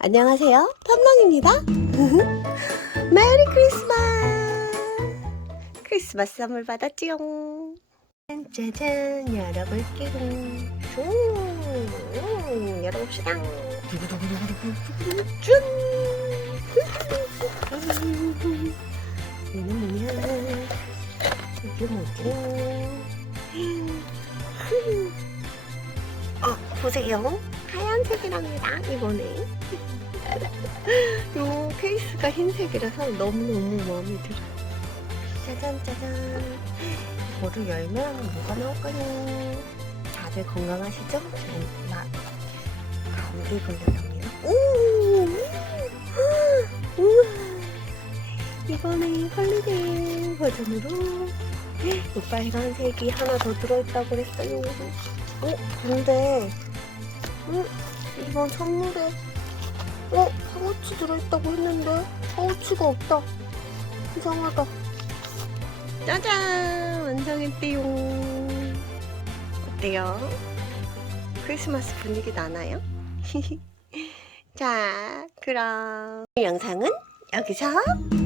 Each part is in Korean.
안녕하세요. 탐망입니다. 메리 크리스마스! 크리스마스 선물 받았지요. 짜잔, 열어볼게요. 음, 열어봅시다. 짠! 얘는 뭐냐? 이게 뭐지? 어, 보세요. 하얀색이랍니다, 이번에. 요 케이스가 흰색이라서 너무너무 마음에 들어요. 짜잔, 짜잔. 이거를 열면 뭐가 나올까요? 다들 건강하시죠? 저는 나 감기 걸렸답니다. 오! 이번에 홀리데이 버전으로 이 빨간색이 하나 더 들어있다고 그랬어요. 어? 근데 음, 이번 선물에 어? 파우치 들어있다고 했는데 파우치가 없다. 이상하다. 짜잔! 완성했대요. 어때요? 크리스마스 분위기 나나요? 자, 그럼 이 영상은 여기서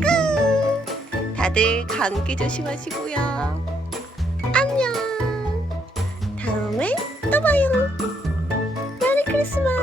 끝! 다들 감기 조심하시고요. 안녕! 다